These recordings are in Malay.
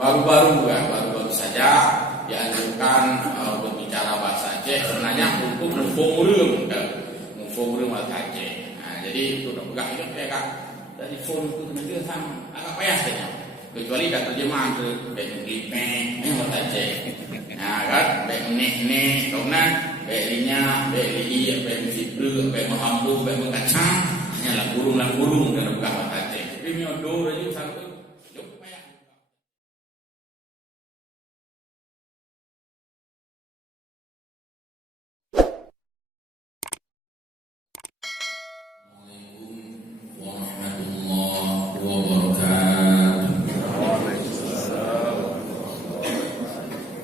baru saja dianjurkan berbicara bahasa Aceh sebenarnya untuk memforum bahasa Aceh. Nah, jadi itu udah pegang itu ya Kak. Dari forum itu nanti agak payah saja. Kecuali dah terjemah ke baik bahasa Aceh. Nah, kan baik nih, karena baik linya, baik li, baik sipru, baik mahambu, baik kacang, hanya burung dan bukan bahasa Aceh. Tapi miodo aja satu.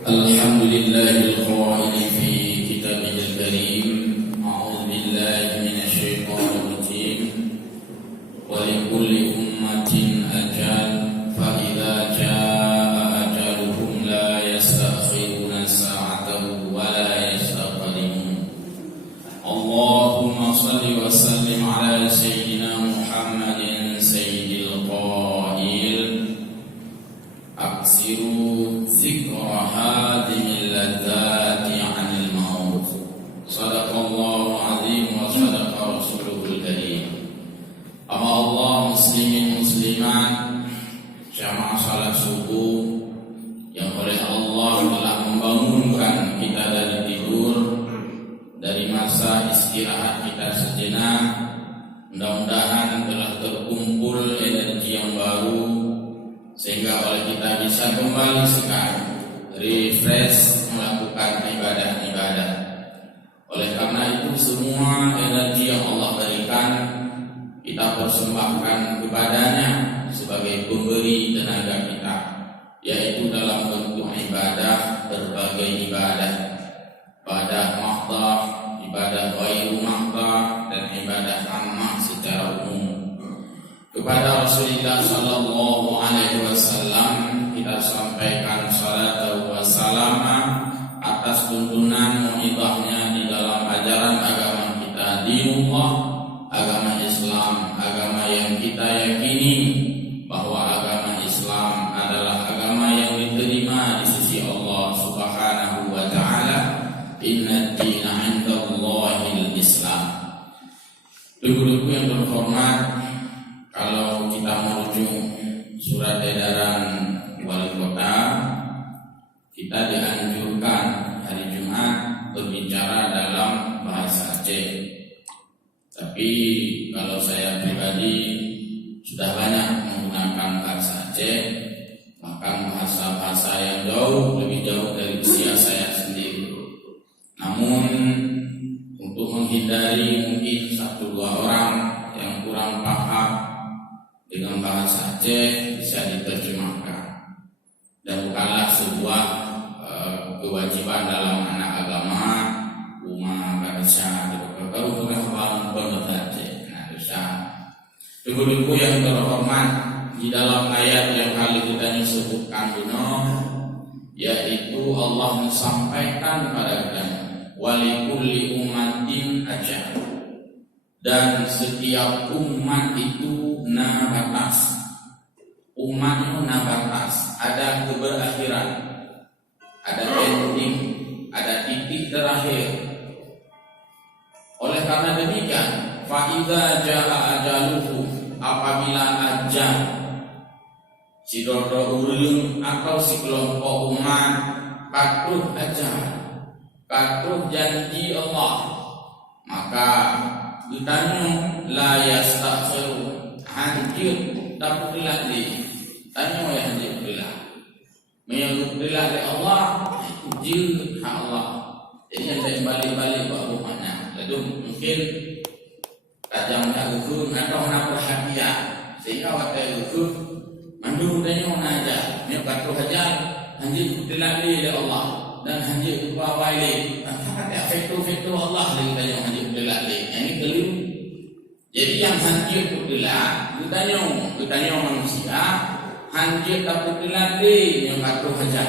Alhamdulillahil qaili fi kitabihil karim. A'udzu billahi minasyaitonir rajim. Wa likulli ummatin ajal fa idza jaa ajaluhum la yastakhiruna sa'atan wa la yastaqdimun. Allahumma shalli wa sallim ala sayyidina Muhammadin sayyidil qail. Aksiru zikra hadhil ladzati 'anil maut. Shadaqallahu 'azim wa shadaqa rasuluhul karim. Amma Allah muslimin muslimat jamaah salat subuh yang oleh Allah telah membangunkan kita dari tidur, dari masa istirahat kita sejenak. Mudah-mudahan telah terkumpul energi yang baru sehingga oleh kita bisa kembali sekarang refresh melakukan ibadah-ibadah. Oleh karena itu semua energi yang Allah berikan kita persembahkan kepadanya sebagai pemberi tenaga kita, yaitu dalam bentuk ibadah, berbagai ibadah mahdah, ibadah ghairu mahdah, dan ibadah ammah secara umum. Kepada Rasulullah sallallahu alaihi wasallam kita sampaikan salat wa salam atas tuntunan mu'ibahnya di dalam ajaran agama kita, dinullah, agama Islam, agama yang kita yakini bahwa agama Islam adalah agama yang diterima di sisi Allah Subhanahu wa taala. Inna dina 'indallahil Islam. Ibu-ibu yang terhormat, kalau kita merujuk surat edaran wali kota, kita dianjurkan hari Jumat berbicara dalam bahasa Aceh. Tapi kalau saya pribadi sudah banyak menggunakan bahasa Aceh, bahkan bahasa-bahasa yang lebih jauh dari usia saya sendiri. Namun untuk menghindari mungkin 1-2 orang yang kurang paham dengan bahasa Aceh bisa diterjemahkan, dan bukanlah sebuah kewajiban dalam anak agama rumah bahasa kalau bukan bahasa Aceh. Nah, bisa. Ibu-ibu yang terhormat, di dalam ayat yang kali kita sebutkan dulu, yaitu Allah menyampaikan kepada kita walikulli ummatin ajal, dan setiap umat itu nabatas. Umat itu nabatas, ada keberakhiran, ada ending, ada titik terakhir. Oleh karena demikian, fa idza jaa ajaluhu, apabila ajal si dodo urung atau si kelompok umat patuh ajal, patuh janji Allah, maka ditanya la yastakhiru, hancur tak bergerak di tanya yang hancur bergerak menyebutlah oleh Allah itu Allah. Jadi yang saya balik-balik buat rumahnya itu mungkin tajamnya ukur atau nak perhatian sehingga waktu ukur mandu tanya aja ni kata aja hancur bergerak oleh Allah dan hancur berwali maka efek-efek Allah lagi tanya hancur bergerak ini keliru. Jadi yang hancur bergerak ditanya manusia hancur tak bergerak yang kata aja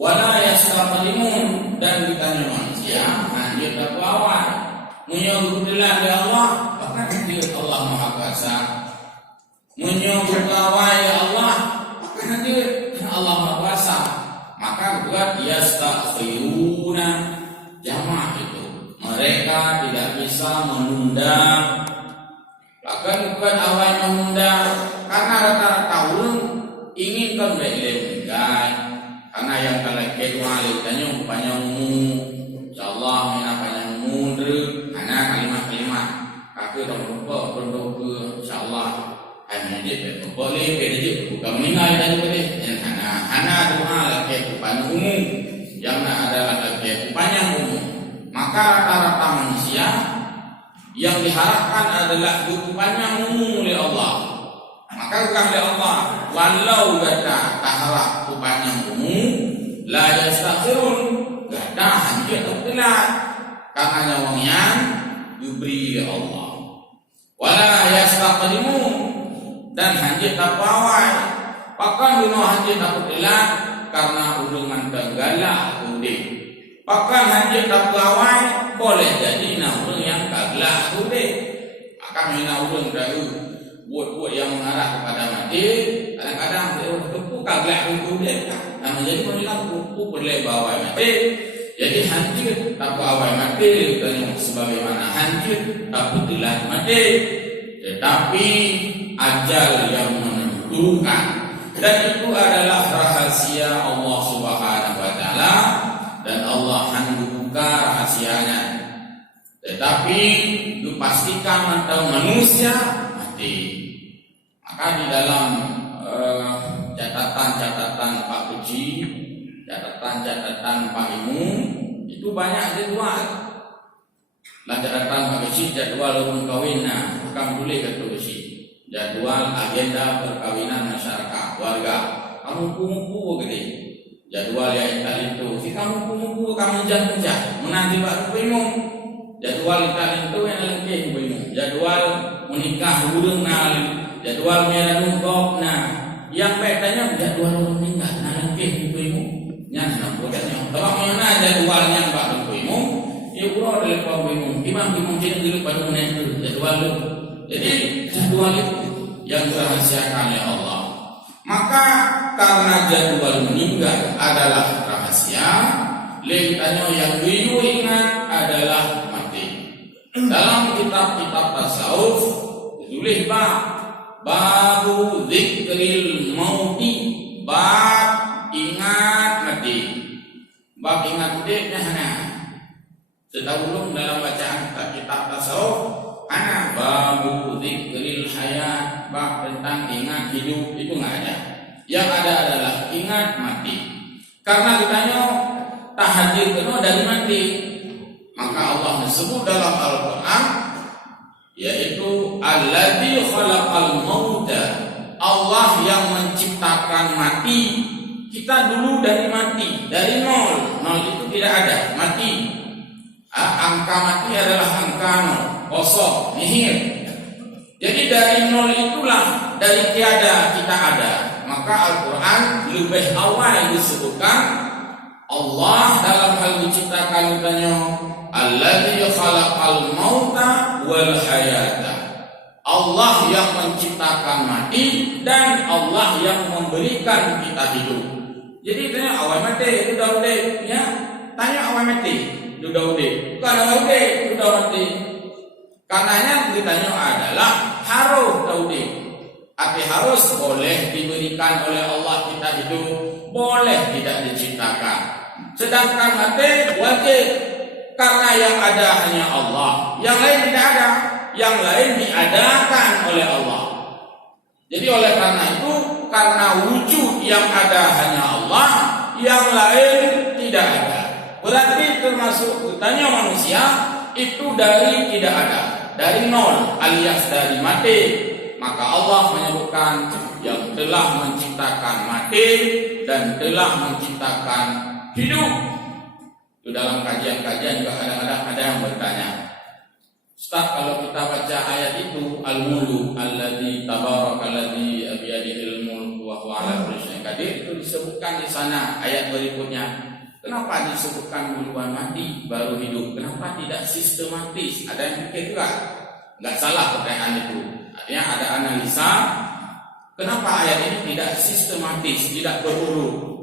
wala yastaqdimun, dan ditanya manusia hancur tak berwali menyebut bergerak Allah maka hancur Allah Maha Kuasa, menyebut berwali Allah maka hancur Allah Maha Kuasa. Maka buat yastakhiruna, jamak itu. Mereka tidak bisa menunda. Bahkan bukan awal menunda, karena rata-rata orang ingin kan meninggal. Karena yang kalau kedua tanya banyak insyaallah mina banyak anak kalimat-kalimat aku tak lupa untuk insyaallah hanya dia boleh beda bukan meninggal tadi boleh anak doa lagi banyak umum yang adalah lagi banyak umum. Maka rata-rata manusia yang diharapkan adalah panjang umum oleh Allah. Maka bukan oleh Allah. Walau gada tak harap panjang umum, la yastakhirun, gada hanya tertelat karena nyawang yang diberi oleh Allah. Wala yastaqdimun, dan hanya tak pawai. Bahkan guna hanya tak tertelat karena urungan tenggala udik. Bahkan hanya tak pawai boleh jadi orang yang kagak udik. Akan mina urung dahulu buat yang mengarah kepada mati. Kadang-kadang itu kagak udik. Nah menjadi pemilang buku boleh bawa mati. Jadi hancur tak bawa mati. Sebagaimana hancur tak telat mati. Tetapi ajal yang menentukan. Dan itu adalah rahasia Allah Subhanahu Wa Taala. Dan Allah buka rahasianya. Tetapi dipastikan atau manusia mati. Maka di dalam catatan-catatan Pak Puji, catatan Pak Imu itu banyak jadwal. Catatan Pak Puji jadwal urun kawin, bukan boleh ketulis jadwal agenda perkawinan masyarakat warga. Kamu kumu gede. Jadwal yang tadi itu, si kamu kumu kamu jangan menanti Pak Imu. Jadwal itu yang lengkap begini. Jadwal menikah urung jadwal merah nungkok yang bedanya jadwal menikah lengkap begini. Yang nampaknya. Kalau mana jadwalnya Pak Ibu, ibu ada lepas begini. Imam cina dulu pada itu jadwal lu. Jadi jadwal itu yang dirahasiakan oleh Allah. Maka karena jadwal meninggal adalah rahasia, lintanya yang biru ingat adalah dalam kitab-kitab tasawuf tulis babu zikril mauti, bab ingat mati. Bab ingat mati sedahulu dalam bacaan kitab tasawuf babu zikril hayat, bab tentang ingat hidup itu enggak ada. Yang ada adalah ingat mati. Karena ditanya tak hadir kena dari mati. Maka Allah disebut dalam Al-Quran yaitu alladzi khalaqal mauta, Allah yang menciptakan mati. Kita dulu dari mati, dari nol itu tidak ada mati. Angka mati adalah angka nol, kosong, nihil. Jadi dari nol itulah, dari tiada kita ada. Maka Al-Quran lebih awal disebutkan Allah dalam hal menciptakan ditanya alladzi khalaqal mauta wal hayata. Allah yang menciptakan mati dan Allah yang memberikan kita hidup. Jadi tanya awal mati itu Daud ya. Tanya awal mati itu Daud. Bukan awal mati itu Daud. Karenanya ditanya adalah harus Daud. Tapi harus boleh diberikan oleh Allah kita hidup, boleh tidak diciptakan. Sedangkan mati wajib. Karena yang ada hanya Allah, yang lain tidak ada, yang lain diadakan oleh Allah. Jadi oleh karena itu, karena wujud yang ada hanya Allah, yang lain tidak ada. Berarti termasuk bertanya manusia itu dari tidak ada, dari nol alias dari mati. Maka Allah menyebutkan yang telah menciptakan mati dan telah menciptakan hidup. Itu dalam kajian-kajian juga kadang-kadang ada yang bertanya, Ustaz, kalau kita baca ayat itu al-muluk alladzi tabarakalladzi biyadihil mulku wa huwa ala kulli syai'in qadir, itu disebutkan di sana ayat berikutnya. Kenapa disebutkan duluan mati baru hidup? Kenapa tidak sistematis? Ada yang pikir juga? Enggak salah pertanyaan itu. Artinya ada analisa Kenapa ayat ini tidak sistematis, tidak berurut?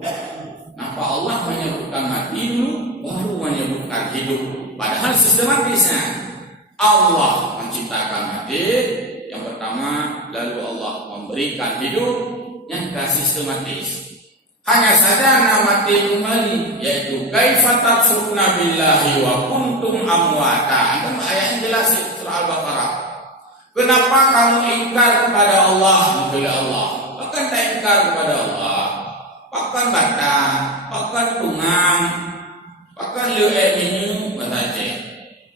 Kenapa Allah menyebutkan mati dulu, baru menyebutkan hidup? Padahal sistematisnya Allah menciptakan mati yang pertama, lalu Allah memberikan hidup yang sistematis. Hanya saja nama kembali, yaitu kaifa takfuruna billahi wa kuntum amwata. Itu ayat yang jelas surah Al-Baqarah. Kenapa kamu ingkar kepada Allah? Bila Allah bahkan tak ingkar kepada Allah, bahkan bata, bahkan tungang, bahkan ini saja.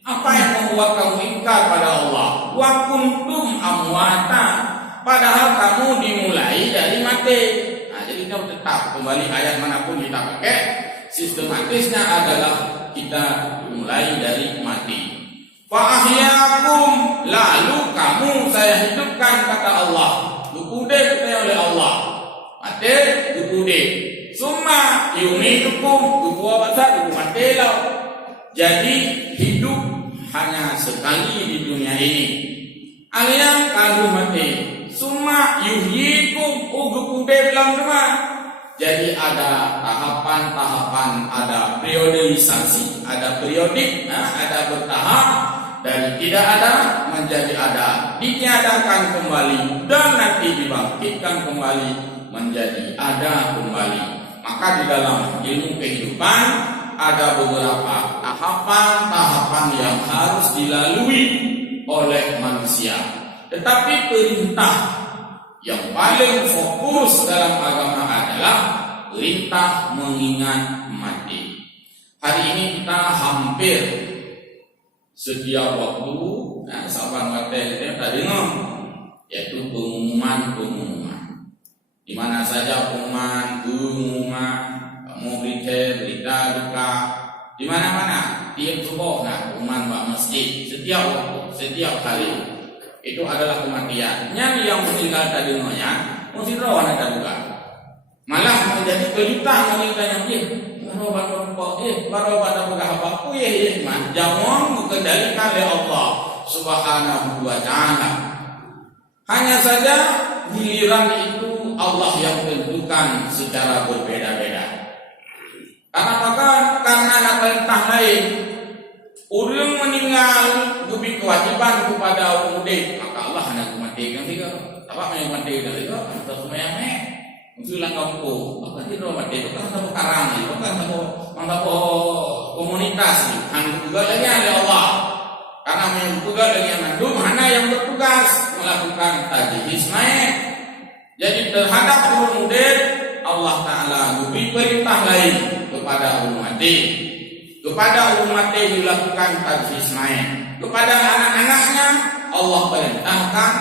Apa yang membuat kamu ingkar pada Allah? Wa kuntum amwata, padahal kamu dimulai dari mati. Nah, jadi kita tetap kembali ayat manapun kita pakai, sistematisnya adalah kita dimulai dari mati. Fa ahyakum, lalu kamu saya hidupkan kata Allah. Dukude kata oleh Allah. Mati dukude. Summa yumitukum, dukuwa bata duku mati lah. Jadi hidup hanya sekali di dunia ini. Alian kalau mati. Summa yuhyikum, dukude bilang rumah. Jadi ada tahapan-tahapan, ada periodisasi, ada periodik, ada bertahap. Dari tidak ada menjadi ada, ditiadakan kembali dan nanti dibangkitkan kembali menjadi ada kembali. Maka di dalam ilmu kehidupan ada beberapa tahapan-tahapan yang harus dilalui oleh manusia. Tetapi perintah yang paling fokus dalam agama adalah perintah mengingat mati. Hari ini kita hampir setiap waktu, sahabat kata kita tadi yaitu pengumuman, di mana saja pengumuman, mau berita duka, di mana tiap subuh, pengumuman bak masjid, setiap waktu, setiap hari itu adalah kematian. Yang meninggal tadi mesti rawan ada duka, malah menjadi kejutan meninggalnya dia. Barobat apa jangan mengendalikan oleh Allah Subhanahu wa ta'ala. Hanya saja giliran itu Allah yang tentukan secara berbeda-beda. Karena ada perintah lain. Orang meninggal diberi kewajiban kepada orang mudik, maka Allah hendak mematikan juga. Apa yang mematikan juga? Antara semuanya usulan kampung, bahkan tidak mati, bahkan sama karang, bahkan sama komunitas, juga lagi oleh Allah. Karena juga lagi yang mandum, mana yang bertugas melakukan tajhis naik. Jadi terhadap orang mudik, Allah Taala memberi perintah lain kepada orang mati. Kepada orang mati dilakukan tajhis naik. Kepada anak-anaknya Allah perintahkan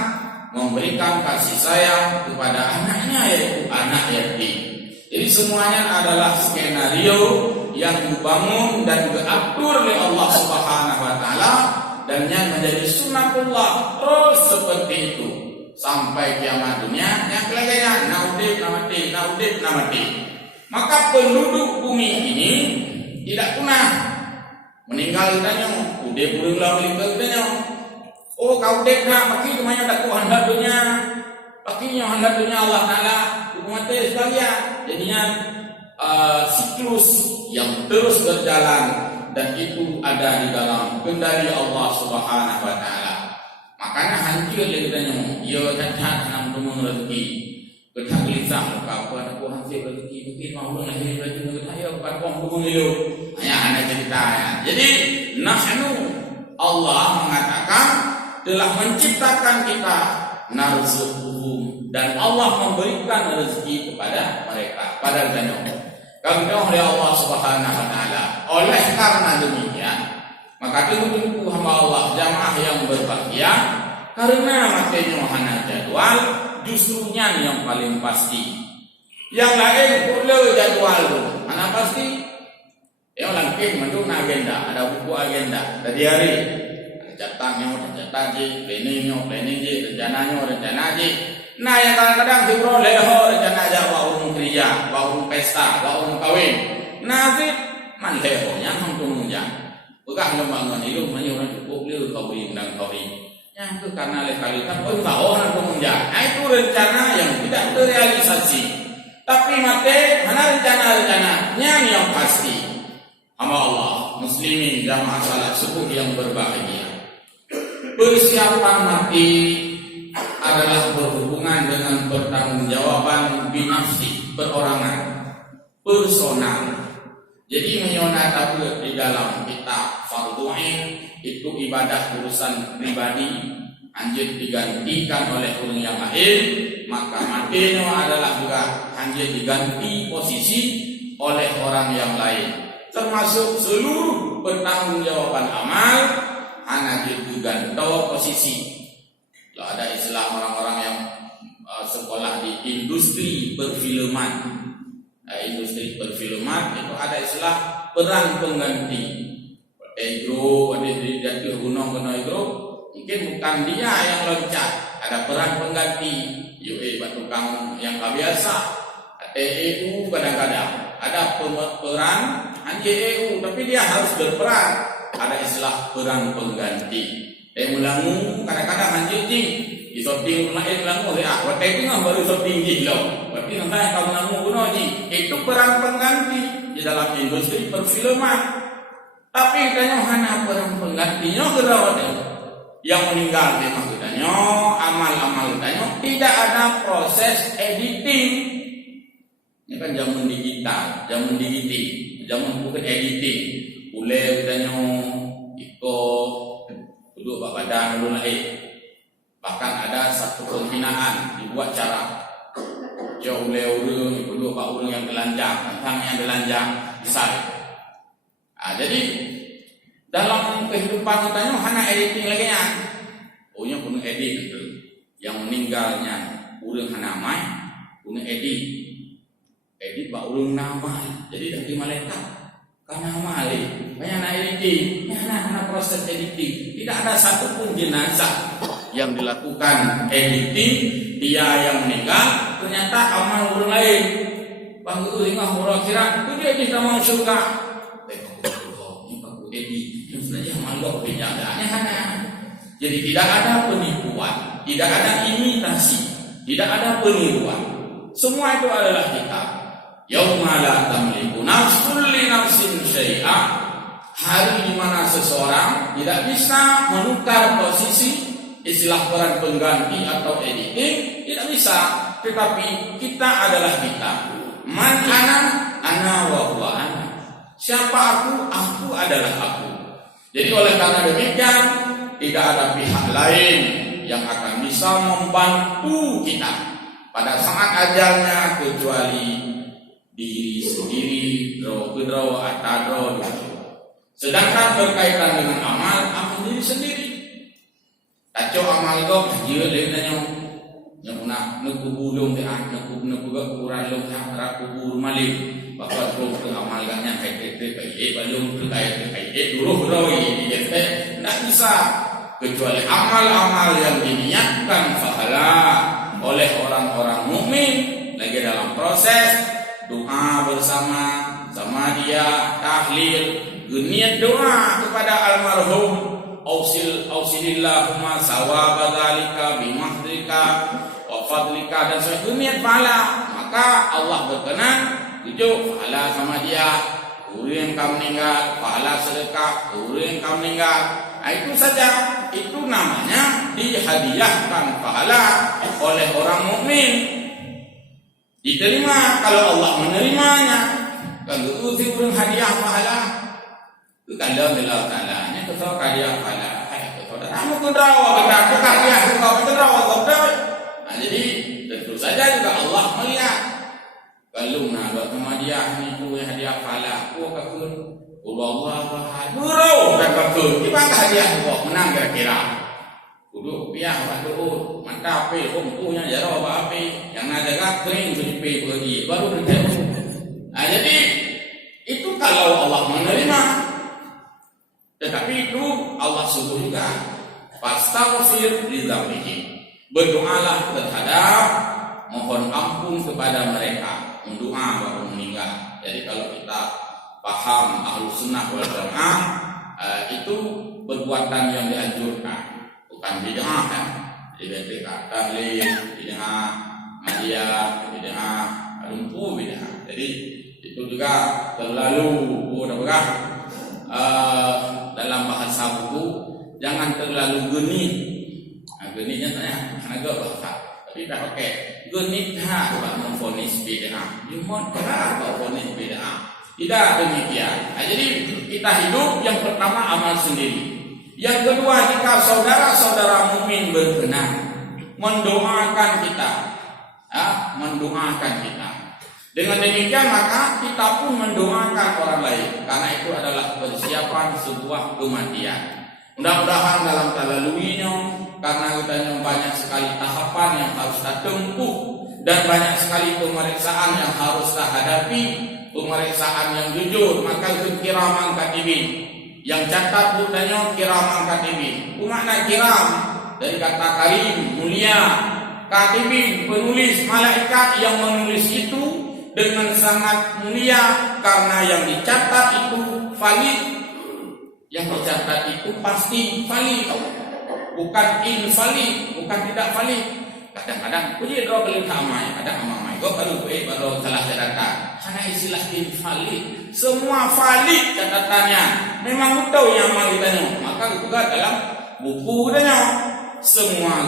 memberikan kasih sayang kepada anaknya, yaitu anak yatim. Jadi semuanya adalah skenario yang dibangun dan diatur oleh Allah Subhanahu wa ta'ala, dan yang menjadi sunnatullah terus seperti itu sampai kiamat dunia. Yang kelahiran naudib namati. Maka penduduk bumi ini tidak punah. Meninggal ditanya, udah berulang meninggal ditanya. Oh kau dekah, pasti semuanya tak kuat hendak-hendak dunia Allah Ta'ala umat sekalian. Jadinya siklus yang terus berjalan, dan itu ada di dalam kendali Allah Subhanahu wa ta'ala. Makanya hancur ditanya, yo cacat enam rumah rezeki. Kita gelisah muka aku hancur rezeki, mungkin mau lahir rezeki kita yo bukan rumah itu. Hanya ada ceritanya. Jadi nahnu, Allah mengatakan telah menciptakan kita narzuquhum, dan Allah memberikan rezeki kepada mereka. Pada dunia kami oleh Allah Subhanahu wa ta'ala. Oleh karena demikian, maka tunggu hamba Allah jamaah yang berbahagia, karena matanya hanya jadwal, justrunya yang paling pasti. Yang lain perlu jadwal, mana pasti? Yang lain mendung agenda, ada buku agenda dari hari. Catat je, planning je, rencana je. Nah yang kadang-kadang dibro leho rencana aja warung kerja, warung pesta, warung kawin. Nasib man leho yang tunggu je. Bukan membangun itu, orang cukup liu kawin dan kawin. Ya, itu karena legalitas pembawahan pengunjang. Itu rencana yang tidak terrealisasi. Tapi mana rencana-rencananya yang pasti. Hamba Allah, muslimin jamaah salat subuh yang berbahagia. Persiapan mati adalah berhubungan dengan pertanggungjawaban binafsi, perorangan, personal. Jadi menyonat di dalam kitab Fardhu Ain itu ibadah urusan pribadi, anjir digantikan oleh orang yang lain, maka matinya adalah juga anjir diganti posisi oleh orang yang lain. Termasuk seluruh pertanggungjawaban amal hanya digantung posisi. Kalau ada istilah orang-orang yang sekolah di industri perfilman, industri perfilman itu ada istilah peran pengganti. Egro, ada di gunung egro, mungkin bukan dia yang loncat, ada peran pengganti. Tukang yang biasa, EU kadang-kadang ada peran EU, tapi dia harus berperan. Ada istilah peran pengganti. Mulangu kadang-kadang anjing di shooting lain langu ya. Waktu itu nggak baru shooting lo. Berarti nanti kalau langu kuno itu peran pengganti di dalam industri perfilman. Tapi katanya hanya peran penggantinya kerawat yang meninggal memang katanya amal-amal katanya tidak ada proses editing. Ini kan zaman digital, zaman bukan editing. Boleh katanya duduk badan dulu naik. Bahkan ada satu penghinaan dibuat cara jauh orang duduk pak orang yang telanjang, tentang yang telanjang besar. Jadi dalam kehidupan katanya hanya editing lagi ya. Punya punya edit yang meninggalnya orang hanamai punya edit. Edit pak urung nama, jadi dari malaikat karena mali banyak editing, hanya proses editing. Tidak ada satupun jenazah yang dilakukan editing dia yang meninggal ternyata amal orang lain. Bang itu lima orang kira itu dia di dalam surga. Ini bagus edit, sebenarnya malu kenyataannya. Jadi tidak ada penipuan, tidak ada imitasi, tidak ada peniruan. Semua itu adalah kitab. Yauma la tamliku nafsun li nafsin syai'a. Hari di mana seseorang tidak bisa menukar posisi istilah peran pengganti atau editing, tidak bisa. Tetapi kita adalah kita. Man ana wa huwa ana. Siapa aku adalah aku. Jadi oleh karena demikian tidak ada pihak lain yang akan bisa membantu kita pada saat ajalnya kecuali diri sendiri, draw atau sedangkan berkaitan dengan amal diri sendiri. Kacau amal kau, dia dia yang nak nekubulung dia, nekubulung kurang long yang kubur malik, bakal kau ke amal gannya kayak balung kayak dulu ini dia tidak bisa kecuali amal-amal yang diniatkan pahala oleh orang-orang mukmin lagi dalam proses doa bersama sama dia tahlil niat doa kepada almarhum ausilillahumma sawaba dzalika bimahdika wa fadlika dan sebagainya niat pahala maka Allah berkenan tujuh pahala sama dia urang kamu meninggal pahala sedekah urang kamu meninggal itu saja itu namanya dihadiahkan pahala oleh orang mukmin. Diterima kalau Allah menerimanya. Kalau uzi urang hadiah pahala, itu kalau Allah Taala nya kesal hadiah pahala. Kamu kendrawa kita hadiah kau kendrawa kau. Jadi tentu saja juga Allah melihat. Kalau nak buat hadiah ni tu hadiah pahala, aku kakun. Allah Buru kakun. Kita hadiah kau menang kira-kira. Kudu piah waktu mantap umpunya jaro api yang ada kering sepi pergi baru bertemu. Jadi itu kalau Allah menerima. Tetapi itu Allah suruh juga fastaghfir li dzambihi. Berdoalah terhadap mohon ampun kepada mereka, mendoa baru meninggal. Jadi kalau kita paham Ahlus Sunnah wal Jamaah itu perbuatan yang dianjurkan. bukan bid'ah kan. Jadi kata bid'ah, madia, bid'ah, lumpuh bid'ah. Jadi itu juga terlalu dalam bahasa buku jangan terlalu genit. Genitnya tanya agak bahasa. Tapi dah okey. Genit ha memfonis bid'ah. Dimon kerah memfonis bid'ah. Tidak demikian. Jadi kita hidup yang pertama amal sendiri. Yang kedua, jika saudara-saudara mukmin berkenan mendoakan kita, mendoakan kita. Dengan demikian maka kita pun mendoakan orang lain, karena itu adalah persiapan sebuah kematian. Mudah-mudahan dalam talaluinya, karena kita banyak sekali tahapan yang harus kita tempuh dan banyak sekali pemeriksaan yang harus kita hadapi, pemeriksaan yang jujur, maka itu kiraman katibin. Yang catat bukannya kiraman katibin. Makna kiram dari kata karim, mulia. Katibin, penulis, malaikat yang menulis itu dengan sangat mulia, karena yang dicatat itu valid. Yang dicatat itu pasti valid, bukan invalid, bukan tidak valid. Kadang-kadang puji doa beli kamai, ada amai. Kau baru salah catatan. Karena istilah invalid, semua valid catatannya. Memang betul yang mau ditanya. Maka juga dalam buku ditanya. Semua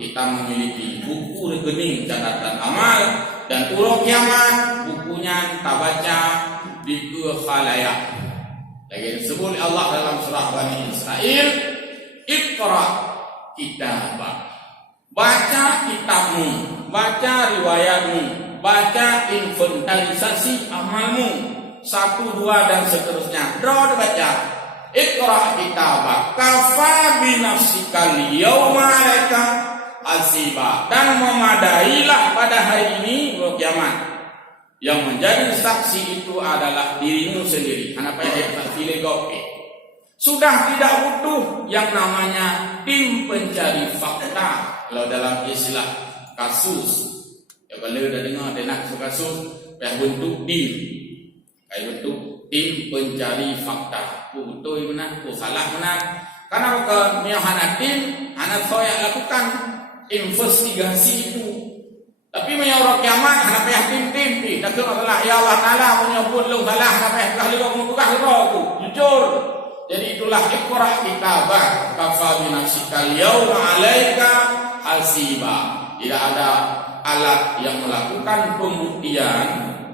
kita memiliki buku rekening catatan amal dan urut kiamat. Bukunya kita baca di khalayak. Lagi disebut Allah dalam surah Bani Israel, Iqra kitabak. Baca kitabmu, baca riwayatmu, baca inventarisasi amalmu, 1, 2 dan seterusnya. Doa baca. Iqra kitabak kafa bi nafsika al-yawma 'alaika hasiba. Dan memadailah pada hari ini kiamat. Yang menjadi saksi itu adalah dirimu sendiri. Kenapa dia tak pilih gope? Sudah tidak butuh yang namanya tim pencari fakta. Kalau dalam istilah kasus, ya kalau dah dengar dia nak kasus, kayak bentuk tim, kayak bentuk tim pencari fakta. Betul benar, salah benar. Karena kalau hana tim, hana saya lakukan investigasi itu. Tapi menyorok kiamat, hana payah tim. Tak kena salah. Ya Allah Taala menyebut lu salah, hana payah kali kau membuka aku. Jujur. Jadi itulah Iqra kitabak kafa bi nafsika al-yawma 'alaika hasiba. Tidak ada alat yang melakukan pembuktian,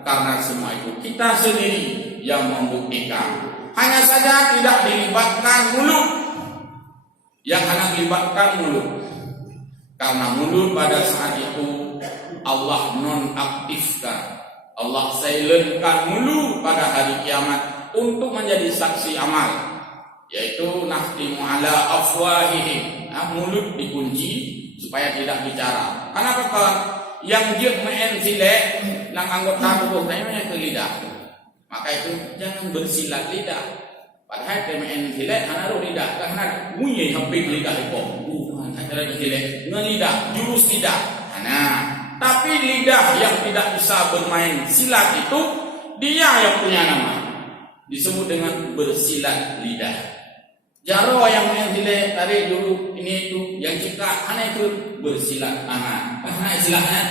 karena semua itu kita sendiri yang membuktikan. Hanya saja tidak dilibatkan mulut. Yang hanya dilibatkan mulut, karena mulut pada saat itu Allah nonaktifkan, Allah silentkan mulut pada hari kiamat untuk menjadi saksi amal. Yaitu nahtimu ala afwahihim, mulut dikunci supaya tidak bicara. Kenapa kawan? Yang dia mensilek nang anggota tubuh namanya ke lidah. Maka itu jangan bersilat lidah. Padahal dia mensilek hana lidah, karena bunyi hampir lidah itu. Cara mensilek dengan lidah, jurus lidah. Tapi lidah yang tidak bisa bermain silat itu dia yang punya nama. Disebut dengan bersilat lidah. Jaro yang mensilek tarik dulu ini itu, yang cekak hanya itu bersilat tangan. Karena istilahnya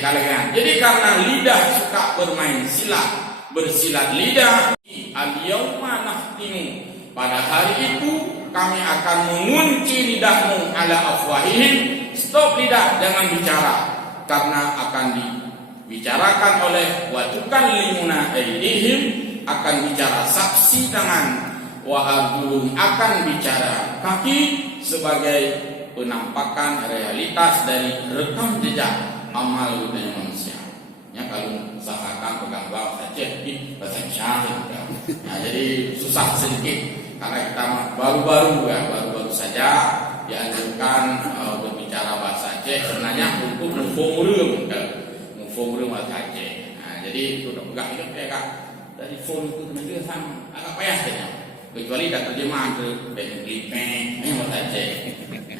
kalian. Jadi karena lidah suka bermain silat, bersilat lidah, al-yawma nahtimu, pada hari itu kami akan mengunci lidahmu ala afwahihim. Stop lidah, jangan bicara, karena akan dibicarakan oleh wajukan limuna aidihim, akan bicara saksi tangan, wa arjulum akan bicara kaki, sebagai penampakan realitas dari rekam jejak amal dunia manusia. Ya, kalau usahakan pegang bawah saja bahasa syahid. Jadi susah sedikit karena kita baru-baru saja dianjurkan berbicara bahasa Aceh sebenarnya untuk memformulir bahasa Aceh. Jadi itu udah pegang itu kayak dari phone itu sebenarnya agak payah saja. Kecuali dah terjemah ke baik klipeng, bahasa Aceh.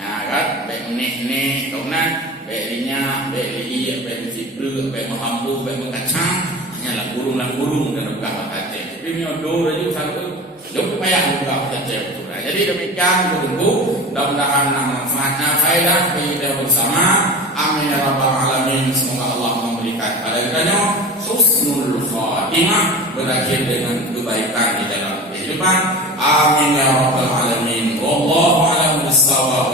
Kan, baik nih, kaunan, baik linya, baik li, baik sipru, baik mahambu, baik mengkacang, hanyalah burung dan bukan bahasa Aceh. Tapi nyodo aja satu Belum payah buka baca betul. Jadi demikian Guru, mudah-mudahan manfaatnya faedah bagi kita bersama. Amin ya rabbal alamin. Semoga Allah memberikan kepada kita husnul khatimah, berakhir dengan kebaikan di dalam kehidupan. Amin ya rabbal alamin. Wallahu a'lam bissawab.